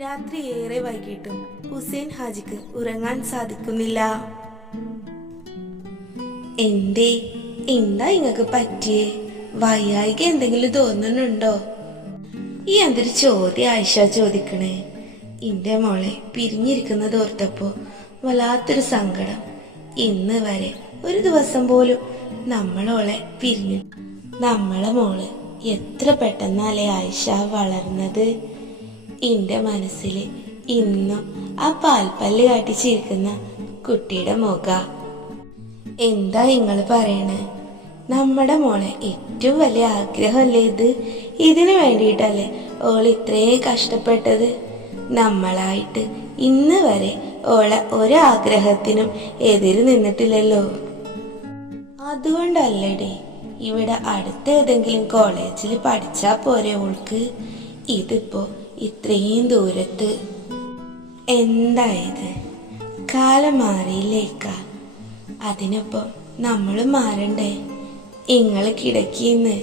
രാത്രി ഏറെ വൈകിട്ടും ഹുസൈൻ ഹാജിക്ക് ഉറങ്ങാൻ സാധിക്കുന്നില്ല. എന്തേ? എന്താ ഇങ്ങക്ക് പറ്റിയേ? വയ്യായിക എന്തെങ്കിലും തോന്നുന്നുണ്ടോ? ഈ എന്തൊരു ചോദ്യം ആയിഷ ചോദിക്കണേ. എന്റെ മോളെ പിരിഞ്ഞിരിക്കുന്നത് ഓർത്തപ്പോ വല്ലാത്തൊരു സങ്കടം. ഇന്ന് വരെ ഒരു ദിവസം പോലും നമ്മളോളെ പിരിഞ്ഞു നമ്മളെ മോൾ എത്ര പെട്ടെന്നല്ലേ ആയിഷ വളർന്നത്? എന്റെ മനസ്സിൽ ഇന്നും ആ പാൽപ്പല്ല് കാട്ടിച്ചിരിക്കുന്ന കുട്ടിയുടെ മുഖ. എന്താ നിങ്ങൾ പറയണേ? നമ്മുടെ മോളെ ഏറ്റവും വലിയ ആഗ്രഹമല്ലേ ഇത്? ഇതിനു വേണ്ടിയിട്ടല്ലേ ഓൾ ഇത്രയും കഷ്ടപ്പെട്ടത്? നമ്മളായിട്ട് ഇന്ന് വരെ ഓളെ ഒരാഗ്രഹത്തിനും എതിര് നിന്നിട്ടില്ലല്ലോ. അതുകൊണ്ടല്ലടി ഇവിടെ അടുത്ത ഏതെങ്കിലും കോളേജിൽ പഠിച്ചാ പോരെ ഓൾക്ക്? ഇതിപ്പോ ഇത്രയും ദൂരത്ത്. എന്തായത്? കാലം മാറിയില്ലേക്ക. അതിനൊപ്പം നമ്മൾ മാറണ്ടേ? ഇങ്ങൾ കിടക്കിന്ന്.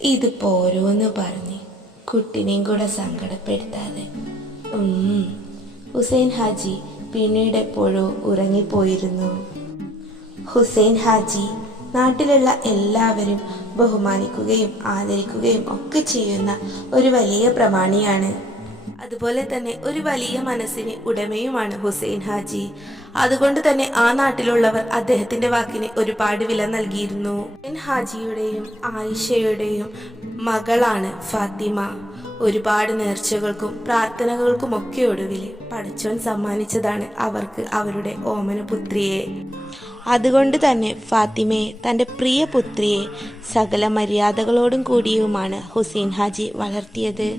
ഇത് പോരോന്ന് പറഞ്ഞ് കുട്ടിനെയും കൂടെ സങ്കടപ്പെടുത്താതെ. ഹുസൈൻ ഹാജി പിന്നീട് എപ്പോഴോ ഉറങ്ങിപ്പോയിരുന്നു. ഹുസൈൻ ഹാജി നാട്ടിലുള്ള എല്ലാവരും ബഹുമാനിക്കുകയും ആദരിക്കുകയും ഒക്കെ ചെയ്യുന്ന ഒരു വലിയ പ്രമാണിയാണ്. അതുപോലെ തന്നെ ഒരു വലിയ മനസ്സിന് ഉടമയുമാണ് ഹുസൈൻ ഹാജി. അതുകൊണ്ട് തന്നെ ആ നാട്ടിലുള്ളവർ അദ്ദേഹത്തിന്റെ വാക്കിന് ഒരുപാട് വില നൽകിയിരുന്നു. ഹുസൈൻ ഹാജിയുടെയും ആയിഷയുടെയും മകളാണ് ഫാത്തിമ. ഒരുപാട് നേർച്ചകൾക്കും പ്രാർത്ഥനകൾക്കും ഒക്കെ ഒടുവിൽ പഠിച്ചോൻ സമ്മാനിച്ചതാണ് അവർക്ക് അവരുടെ ഓമന പുത്രിയെ അതുകൊണ്ട് തന്നെ ഫാത്തിമയെ തന്റെ പ്രിയ പുത്രിയെ സകല മര്യാദകളോടും കൂടിയുമാണ് ഹുസൈൻ ഹാജി വളർത്തിയത്.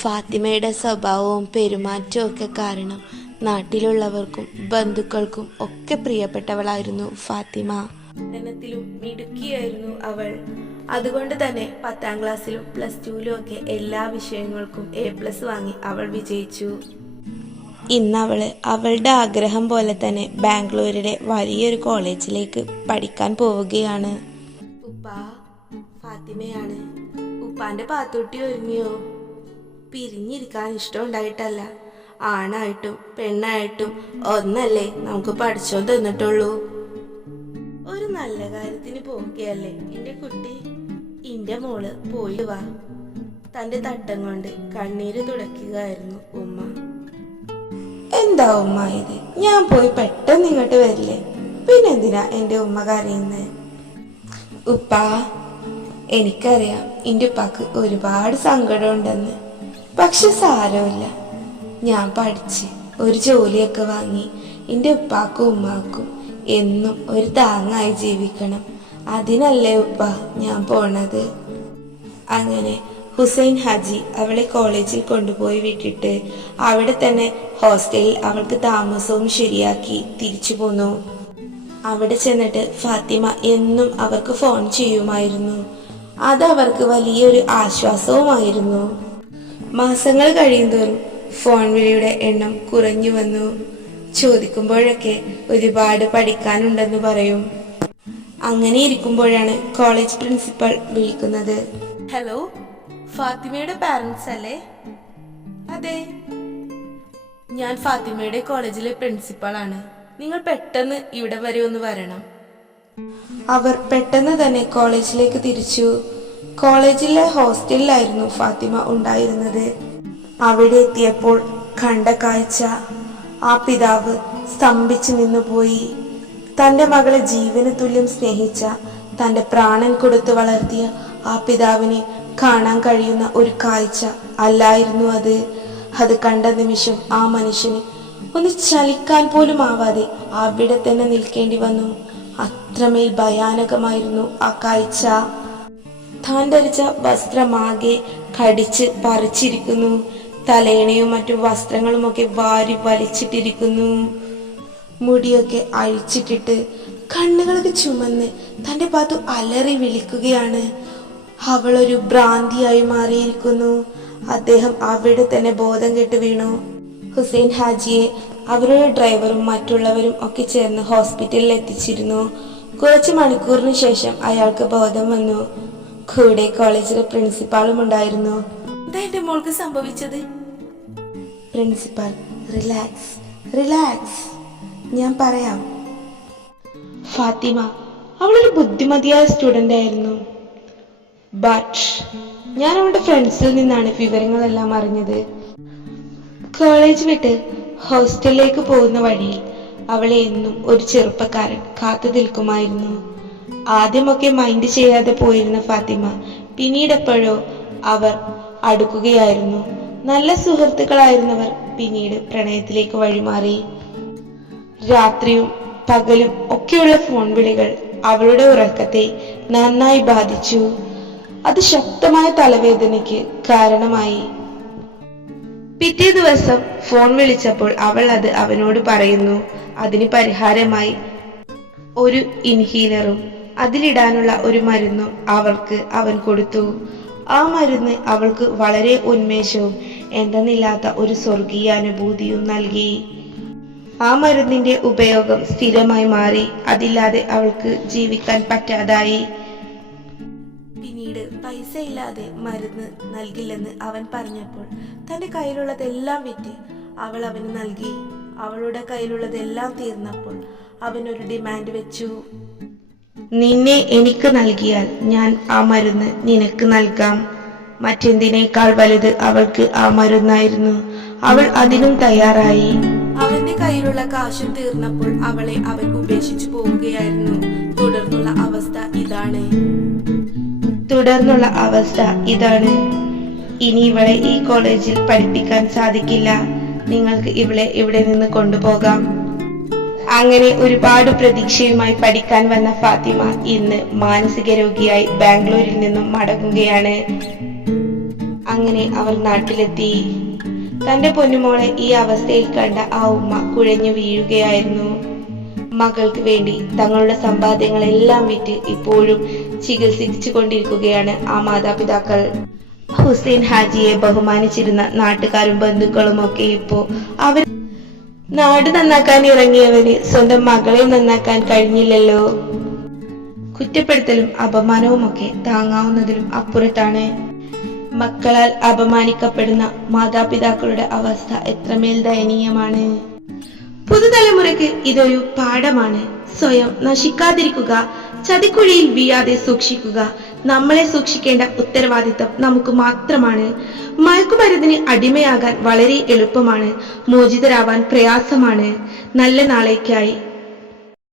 ഫാത്തിമയുടെ സ്വഭാവവും പെരുമാറ്റവും ഒക്കെ കാരണം നാട്ടിലുള്ളവർക്കും ബന്ധുക്കൾക്കും ഒക്കെ പ്രിയപ്പെട്ടവളായിരുന്നു ഫാത്തിമ. പഠനത്തിലും മിടുക്കിയായിരുന്നു അവൾ. അതുകൊണ്ട് തന്നെ പത്താം ക്ലാസ്സിലും പ്ലസ് ടുവിലും ഒക്കെ എല്ലാ വിഷയങ്ങൾക്കും എ പ്ലസ് വാങ്ങി അവൾ വിജയിച്ചു. ഇന്നവൾ അവളുടെ ആഗ്രഹം പോലെ തന്നെ ബാംഗ്ലൂരിലെ വലിയൊരു കോളേജിലേക്ക് പഠിക്കാൻ പോവുകയാണ്. ഉപ്പാ ഫാത്തിമയാണ്. ഉപ്പാന്റെ പാത്തൂട്ടി ഒരുങ്ങിയോ? പിരിഞ്ഞിരിക്കാൻ ഇഷ്ടമുണ്ടായിട്ടല്ല. ആണായിട്ടും പെണ്ണായിട്ടും ഒന്നല്ലേ നമുക്ക് പഠിച്ചോ തന്നിട്ടുള്ളൂ ഒരു നല്ല കാര്യത്തിന് പോവുകയല്ലേ എന്റെ കുട്ടി? എന്റെ മോൾ പോയി വാ. തന്റെ തട്ടം കൊണ്ട് കണ്ണീര് തുടയ്ക്കുകയായിരുന്നു. ഉമ്മ എന്താ ഉമ്മ ഇത്? ഞാൻ പോയി പെട്ടെന്ന് ഇങ്ങോട്ട് വരില്ലേ? പിന്നെന്തിനാ എന്റെ ഉമ്മ കരയുന്നത് ഉപ്പ എനിക്കറിയാം എന്റെ ഉപ്പാക്ക് ഒരുപാട് സങ്കടം ഉണ്ടെന്ന് പക്ഷെ സാരമില്ല. ഞാൻ പഠിച്ച് ഒരു ജോലിയൊക്കെ വാങ്ങി എന്റെ ഉപ്പാക്കും ഉമ്മാക്കും എന്നും ഒരു താങ്ങായി ജീവിക്കണം. അതിനല്ലേ ഉപ്പ ഞാൻ പോണത്? അങ്ങനെ ഹുസൈൻ ഹാജി അവളെ കോളേജിൽ കൊണ്ടുപോയി വിട്ടിട്ട് അവിടെ തന്നെ ഹോസ്റ്റലിൽ അവൾക്ക് താമസവും ശരിയാക്കി തിരിച്ചു പോന്നു. അവിടെ ചെന്നിട്ട് ഫാത്തിമ എന്നും അവർക്ക് ഫോൺ ചെയ്യുമായിരുന്നു. അത് അവർക്ക് വലിയൊരു ആശ്വാസവുമായിരുന്നു. മാസങ്ങൾ കഴിയുന്തോറും ഫോൺ വിളിയുടെ എണ്ണം കുറഞ്ഞു വന്നു. ചോദിക്കുമ്പോഴൊക്കെ ഒരുപാട് പഠിക്കാനുണ്ടെന്ന് പറയും. അങ്ങനെ ഇരിക്കുമ്പോഴാണ് കോളേജ് പ്രിൻസിപ്പൽ വിളിക്കുന്നത്. ഹലോ ഫാത്തിമയുടെ പാരന്റ്സ് അല്ലേ? അതെ. ഞാൻ ഫാത്തിമയുടെ കോളേജിലെ പ്രിൻസിപ്പളാണ് നിങ്ങൾ പെട്ടെന്ന് ഇവിടെ വരെ ഒന്ന് വരണം. അവർ പെട്ടെന്ന് തന്നെ കോളേജിലേക്ക് തിരിച്ചു. കോളേജിലെ ഹോസ്റ്റലിലായിരുന്നു ഫാത്തിമ ഉണ്ടായിരുന്നത്. അവിടെ എത്തിയപ്പോൾ കണ്ട കാഴ്ച. ആ പിതാവ് സ്തംഭിച്ചു നിന്നുപോയി തന്റെ മകളെ ജീവന് തുല്യം സ്നേഹിച്ച തന്റെ പ്രാണൻ കൊടുത്തു വളർത്തിയ ആ പിതാവിനെ കാണാൻ കഴിയുന്ന ഒരു കാഴ്ച അല്ലായിരുന്നു അത്. അത് കണ്ട നിമിഷം ആ മനുഷ്യന് ഒന്ന് ചലിക്കാൻ പോലും ആവാതെ അവിടെ തന്നെ നിൽക്കേണ്ടി വന്നു. അത്രമേൽ ഭയാനകമായിരുന്നു ആ കാഴ്ച. താൻ ധരിച്ച വസ്ത്രമാകെ കടിച്ച് പറിച്ചിരിക്കുന്നു. തലേണയും മറ്റു വസ്ത്രങ്ങളുമൊക്കെ വാരി വലിച്ചിട്ടിരിക്കുന്നു. മുടിയൊക്കെ അഴിച്ചിട്ടിട്ട് കണ്ണുകളൊക്കെ ചുമന്ന് തന്റെ പാത്തു അലറി വിളിക്കുകയാണ്. അവളൊരു ഭ്രാന്തിയായി മാറിയിരിക്കുന്നു. അദ്ദേഹം അവിടെ തന്നെ ബോധം കെട്ട് വീണു. ഹുസൈൻ ഹാജിയെ അവരുടെ ഡ്രൈവറും മറ്റുള്ളവരും ഒക്കെ ചേർന്ന് ഹോസ്പിറ്റലിൽ എത്തിച്ചിരുന്നു. കുറച്ച് മണിക്കൂറിന് ശേഷം അയാൾക്ക് ബോധം വന്നു. കൂടെ കോളേജിലെ പ്രിൻസിപ്പാളും ഉണ്ടായിരുന്നു. എന്റെ മോൾക്ക് സംഭവിച്ചത്? Principal relax relax. ഞാൻ പറയാം. ഫാത്തിമ അവളൊരു ബുദ്ധിമതിയായ സ്റ്റുഡന്റ് ആയിരുന്നു. ബട്ട് ഞാൻ അവളുടെ ഫ്രണ്ട്സിൽ നിന്നാണ് വിവരങ്ങളെല്ലാം അറിഞ്ഞത്. കോളേജ് വിട്ട് ഹോസ്റ്റലിലേക്ക് പോകുന്ന വഴിയിൽ അവളെ എന്നും ഒരു ചെറുപ്പക്കാരൻ കാത്തു നിൽക്കുമായിരുന്നു. ആദ്യമൊക്കെ മൈൻഡ് ചെയ്യാതെ പോയിരുന്ന ഫാത്തിമ പിന്നീടെപ്പോഴോ അവർ അടുക്കുകയായിരുന്നു. നല്ല സുഹൃത്തുക്കളായിരുന്നവർ പിന്നീട് പ്രണയത്തിലേക്ക് വഴിമാറി. രാത്രിയും പകലും ഒക്കെയുള്ള ഫോൺ വിളികൾ അവളുടെ ഉറക്കത്തെ നന്നായി ബാധിച്ചു. അത് ശക്തമായ തലവേദനയ്ക്ക് കാരണമായി. പിറ്റേ ദിവസം ഫോൺ വിളിച്ചപ്പോൾ അവൾ അത് അവനോട് പറയുന്നു. അതിന് പരിഹാരമായി ഒരു ഇൻഹീലറും അതിലിടാനുള്ള ഒരു മരുന്നും അവൾക്ക് അവൻ കൊടുത്തു. ആ മരുന്ന് അവൾക്ക് വളരെ ഉന്മേഷവും എന്തെന്നില്ലാത്ത ഒരു സ്വർഗീയ അനുഭൂതിയും നൽകി. ആ മരുന്നിന്റെ ഉപയോഗം സ്ഥിരമായി മാറി. അതില്ലാതെ അവൾക്ക് ജീവിക്കാൻ പറ്റാതായി. പിന്നീട് പൈസ ഇല്ലാതെ മരുന്ന് നൽകില്ലെന്ന് അവൻ പറഞ്ഞപ്പോൾ തന്റെ കയ്യിലുള്ളതെല്ലാം വിറ്റ് അവൾ അവന് നൽകി. അവളുടെ കയ്യിലുള്ളതെല്ലാം തീർന്നപ്പോൾ അവൻ ഒരു ഡിമാൻഡ് വെച്ചു. നിന്നെ എനിക്ക് നൽകിയാൽ ഞാൻ ആ മരുന്ന് നിനക്ക് നൽകാം. മറ്റെന്തിനേക്കാൾ വലുത് അവൾക്ക് ആ മരുന്നായിരുന്നു. അവൾ അതിനും തയ്യാറായി. അവന്റെ കയ്യിലുള്ള കാശും തീർന്നപ്പോൾ അവളെ അവൻ ഉപേക്ഷിച്ചു പോവുകയായിരുന്നു. തുടർന്നുള്ള അവസ്ഥ ഇതാണ്. ഇനി ഇവളെ ഈ കോളേജിൽ പഠിപ്പിക്കാൻ സാധിക്കില്ല. നിങ്ങൾക്ക് ഇവളെ ഇവിടെ നിന്ന് കൊണ്ടുപോകാം. അങ്ങനെ ഒരുപാട് പ്രതീക്ഷയുമായി പഠിക്കാൻ വന്ന ഫാത്തിമ ഇന്ന് മാനസിക രോഗിയായി ബാംഗ്ലൂരിൽ നിന്നും മടങ്ങുകയാണ്. അങ്ങനെ അവർ നാട്ടിലെത്തി. തന്റെ പൊന്നുമോളെ ഈ അവസ്ഥയിൽ കണ്ട ആ ഉമ്മ കുഴഞ്ഞു വീഴുകയായിരുന്നു. മകൾക്ക് വേണ്ടി തങ്ങളുടെ സമ്പാദ്യങ്ങളെല്ലാം വിറ്റ് ഇപ്പോഴും ചികിത്സിച്ചു കൊണ്ടിരിക്കുകയാണ് ആ മാതാപിതാക്കൾ. ഹുസൈൻ ഹാജിയെ ബഹുമാനിച്ചിരുന്ന നാട്ടുകാരും ബന്ധുക്കളും ഒക്കെ ഇപ്പോ അവർ നാട് നന്നാക്കാൻ ഇറങ്ങിയവന് സ്വന്തം മകളെ നന്നാക്കാൻ കഴിഞ്ഞില്ലല്ലോ. കുറ്റപ്പെടുത്തലും അപമാനവും ഒക്കെ താങ്ങാവുന്നതിലും അപ്പുറത്താണ്. മക്കളാൽ അപമാനിക്കപ്പെടുന്ന മാതാപിതാക്കളുടെ അവസ്ഥ എത്രമേൽ ദയനീയമാണ്. പുതുതലമുറയ്ക്ക് ഇതൊരു പാഠമാണ്. സ്വയം നശിക്കാതിരിക്കുക ചതിക്കുഴിയിൽ വീഴാതെ സൂക്ഷിക്കുക നമ്മളെ സൂക്ഷിക്കേണ്ട ഉത്തരവാദിത്തം നമുക്ക് മാത്രമാണ്. മയക്കുമരുന്നിന് അടിമയാകാൻ വളരെ എളുപ്പമാണ് മോചിതരാവാൻ പ്രയാസമാണ്. നല്ല നാളേക്കായി.